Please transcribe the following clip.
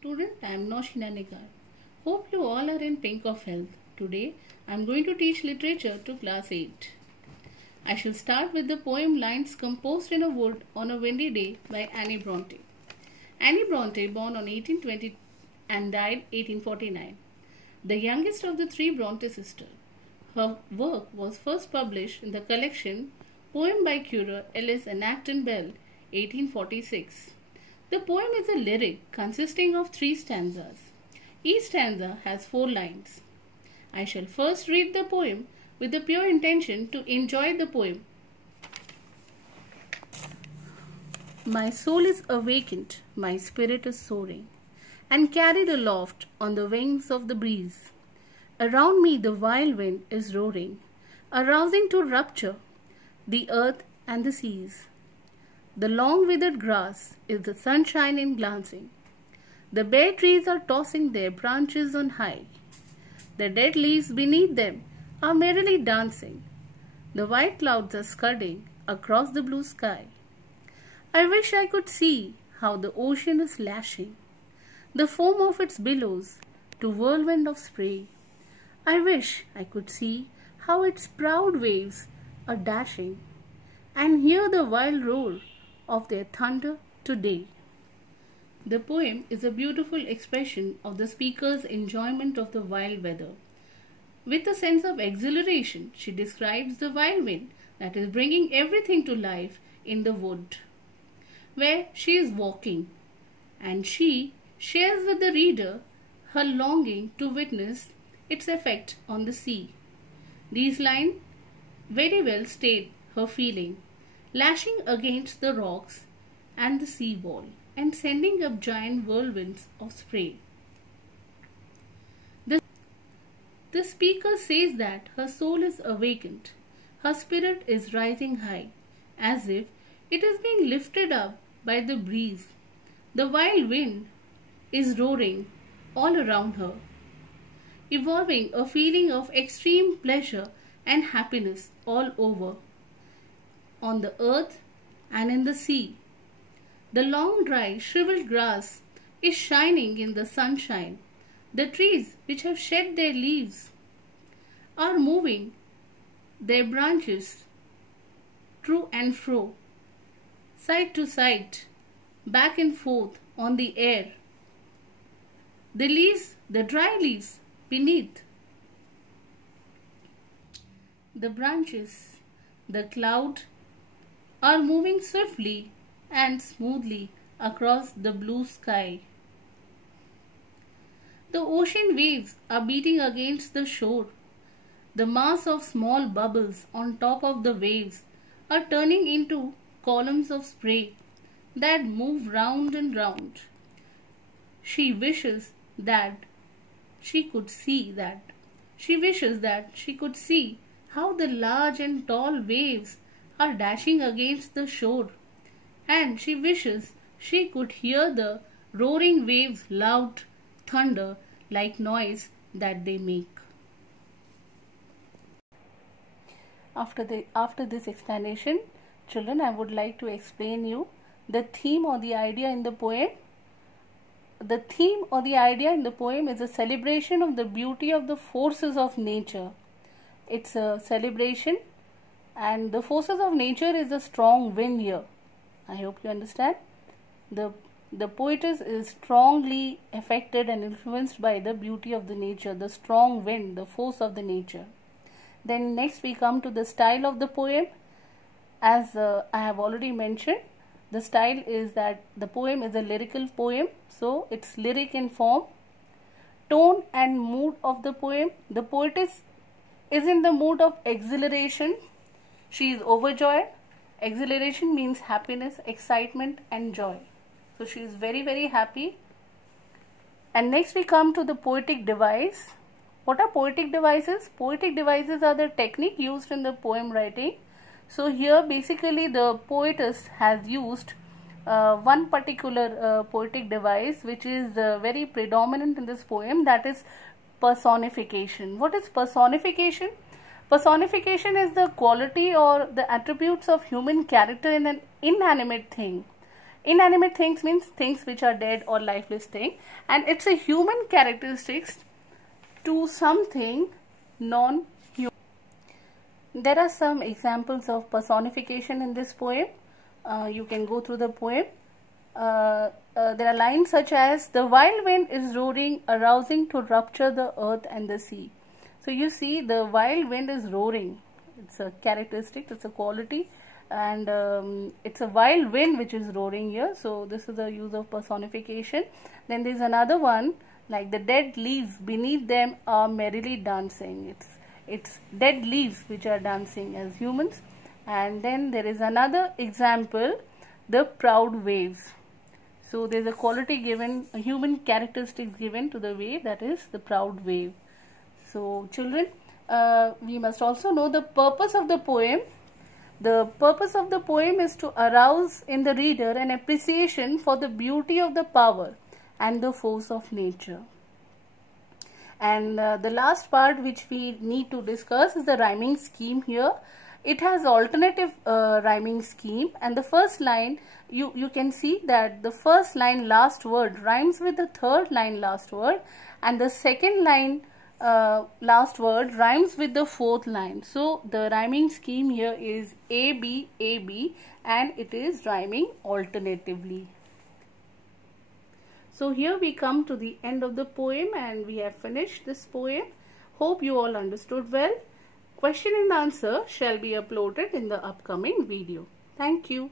student. I am Noshina Nigar. Hope you all are in pink of health. Today I am going to teach literature to class 8. I shall start with the poem Lines Composed in a Wood on a Windy Day by Annie Bronte. Annie Bronte, born on 1820 and died 1849. The youngest of the three Bronte sisters. Her work was first published in the collection Poem by Currer, Ellis and Acton Bell, 1846. The poem is a lyric consisting of 3 stanzas. Each stanza has 4 lines. I shall first read the poem with the pure intention to enjoy the poem. My soul is awakened, my spirit is soaring, and carried aloft on the wings of the breeze. Around me the wild wind is roaring, arousing to rupture the earth and the seas. The long withered grass is the sunshine in glancing. The bare trees are tossing their branches on high. The dead leaves beneath them are merrily dancing. The white clouds are scudding across the blue sky. I wish I could see how the ocean is lashing the foam of its billows to whirlwind of spray. I wish I could see how its proud waves are dashing and hear the wild roar of their thunder today. The poem is a beautiful expression of the speaker's enjoyment of the wild weather. With a sense of exhilaration, she describes the wild wind that is bringing everything to life in the wood, where she is walking, and she shares with the reader her longing to witness its effect on the sea. These lines very well state her feeling, lashing against the rocks and the sea wall and sending up giant whirlwinds of spray. The speaker says that her soul is awakened, her spirit is rising high, as if it is being lifted up by the breeze. The wild wind is roaring all around her, evolving a feeling of extreme pleasure and happiness all over, on the earth and in the sea. The long dry shriveled grass is shining in the sunshine. The trees which have shed their leaves are moving their branches to and fro, side to side, back and forth on the air. The leaves, the dry leaves beneath, the branches, the cloud are moving swiftly and smoothly across the blue sky. The ocean waves are beating against the shore. The mass of small bubbles on top of the waves are turning into columns of spray that move round and round. She wishes that she could see that. She wishes that she could see how the large and tall waves are dashing against the shore, and she wishes she could hear the roaring waves' loud thunder like noise that they make. After this explanation, children, I would like to explain you the theme or the idea in the poem. The theme or the idea in the poem is a celebration of the beauty of the forces of nature. It's a celebration, and the forces of nature is a strong wind here. I hope you understand. The poetess is strongly affected and influenced by the beauty of the nature, the strong wind, the force of the nature. Then next we come to the style of the poem. As I have already mentioned, the style is that the poem is a lyrical poem, so it's lyric in form. Tone and mood of the poem. The poetess is in the mood of exhilaration. She is overjoyed. Exhilaration means happiness, excitement and joy. So she is very, very happy. And next we come to the poetic device. What are poetic devices? Poetic devices are the technique used in the poem writing. So here basically the poetess has used one particular poetic device which is very predominant in this poem, that is personification. What is personification? Personification is the quality or the attributes of human character in an inanimate thing. Inanimate things means things which are dead or lifeless thing, and it's a human characteristics to something non-human. There are some examples of personification in this poem. You can go through the poem. There are lines such as, the wild wind is roaring, arousing to rupture the earth and the sea. So you see, the wild wind is roaring. It's a characteristic, it's a quality, and it's a wild wind which is roaring here. So this is the use of personification. Then there is another one, like the dead leaves beneath them are merrily dancing. It's dead leaves which are dancing as humans. And then there is another example, the proud waves. So there is a quality given, a human characteristics given to the wave, that is the proud wave. So children, we must also know the purpose of the poem. The purpose of the poem is to arouse in the reader an appreciation for the beauty of the power and the force of nature. And the last part which we need to discuss is the rhyming scheme here. It has alternative rhyming scheme, and the first line, you can see that the first line last word rhymes with the third line last word, and the second line last word rhymes with the fourth line. So the rhyming scheme here is A B, and it is rhyming alternatively. So here we come to the end of the poem, and we have finished this poem. Hope you all understood well. Question and answer shall be uploaded in the upcoming video. Thank you.